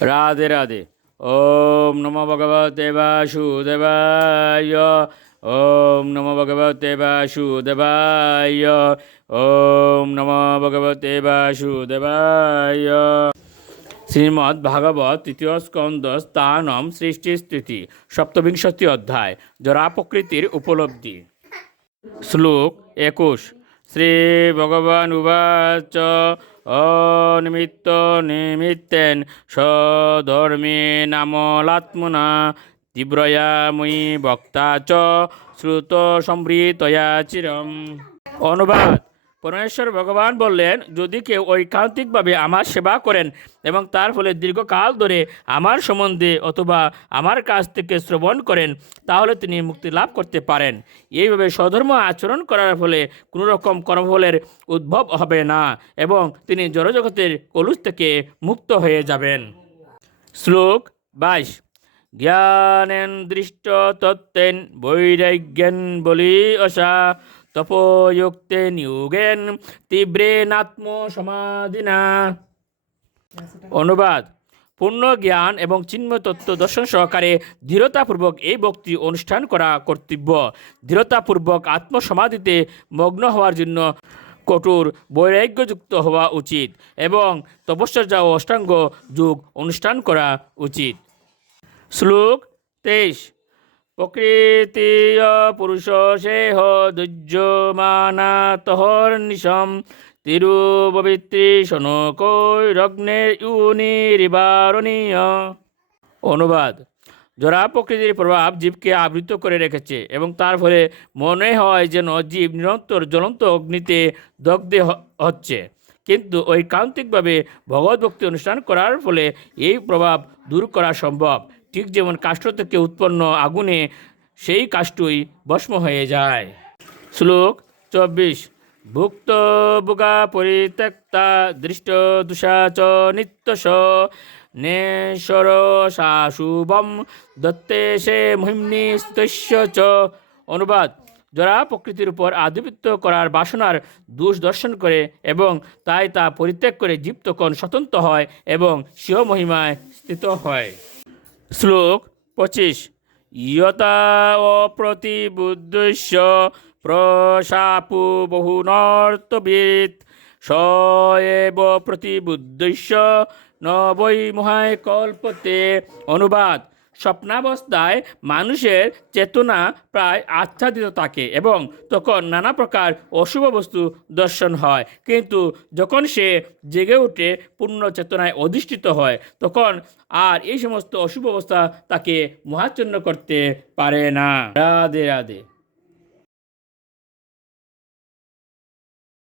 রাধে রাধে। ওম নমো ভগবতে বাসুদেবায়। ওম নমো ভগবতে বাসুদেবায়। ওম নমো ভগবতে বাসুদেবায়। শ্রীমদ্ ভাগবত তৃতীয় স্কন্দ স্থানম সৃষ্টিস্থিতি সপ্তবিংশতি অধ্যায় জরা প্রকৃতির উপলব্ধি। শ্লোক 21। শ্রী ভগবান উবাচ অনিমিত্ত নিমিত্তেন স্বধর্মে নামলাত্মনা তীব্রয়া মুই বক্তা চ শ্রুত সম্ভৃতয়া চিরম। অনুবাদ: পরমেশ্বর ভগবান বললেন, যদি কেউ ঐকান্তিকভাবে আমার সেবা করেন এবং তার ফলে দীর্ঘকাল ধরে আমার সম্বন্ধে অথবা আমার কাছ থেকে শ্রবণ করেন, তাহলে তিনি মুক্তি লাভ করতে পারেন। এইভাবে স্বধর্ম আচরণ করার ফলে কোনো রকম কর্মফলের উদ্ভব হবে না এবং তিনি জড়জগতের কলুষ থেকে মুক্ত হয়ে যাবেন। শ্লোক 22। জ্ঞানেন দৃষ্ট তত্ত্বেন বৈরাগ্যেন বলি অসা তপোযুক্তেন যোগেন তীব্রেনাত্ম সমাধিনা। অনুবাদ: পূর্ণ জ্ঞান এবং চিন্ময় তত্ত্ব দর্শন সহকারে দৃঢ়তাপূর্বক এই ভক্তি অনুষ্ঠান করা কর্তব্য। দৃঢ়তাপূর্বক আত্মসমাধিতে মগ্ন হওয়ার জন্য কঠোর বৈরাগ্যযুক্ত হওয়া উচিত এবং তপশ্চর্যা ও অষ্টাঙ্গ যোগ অনুষ্ঠান করা উচিত। শ্লোক 23। প্রকৃতিয় পুরুষ সেহ দুর্যমানা তহর্নিশম তিরুপবিত্রী শনকৈরগ্নের ইউনিরিবারণীয়। অনুবাদ: জরা প্রকৃতির প্রভাব জীবকে আবৃত করে রেখেছে এবং তার ফলে মনে হয় যেন জীব নিরন্তর জ্বলন্ত অগ্নিতে দগ্ধ হচ্ছে, কিন্তু ঐকান্তিকভাবে ভগবদ্ভক্তি অনুষ্ঠান করার ফলে এই প্রভাব দূর করা সম্ভব। ঠিক যেমন কাষ্ঠ থেকে উৎপন্ন আগুনে সেই কাষ্ঠই ভস্ম হয়ে যায়। শ্লোক 24। ভুক্ত বুগা পরিত্যক্তা দৃষ্ট দুষা চ নিত্যস নেশ্বর শাশুভম দত্তে সে মহিম্নি স্তস্য চ। অনুবাদ: যারা প্রকৃতির উপর আধিপত্য করার বাসনার দোষ দর্শন করে এবং তাই তা পরিত্যাগ করে জীব তখন স্বতন্ত্র হয় এবং স্বীয় মহিমায় স্থিত হয়। শ্লোক 25। ইয়তা অপ্রতিবুদ্ধস্য প্রশাপু বহুনর্তবিদ স এব প্রতিবুদ্ধস্য ন বৈ মোহায় কল্পতে। অনুবাদ: স্বপ্নাবস্থায় মানুষের চেতনা প্রায় আচ্ছাদিত থাকে এবং তখন নানা প্রকার অশুভ বস্তু দর্শন হয়, কিন্তু যখন সে জেগে উঠে পূর্ণ চেতনায় অধিষ্ঠিত হয় তখন আর এই সমস্ত অশুভ অবস্থা তাকে মোহাচ্ছন্ন করতে পারে না। রাধে রাধে।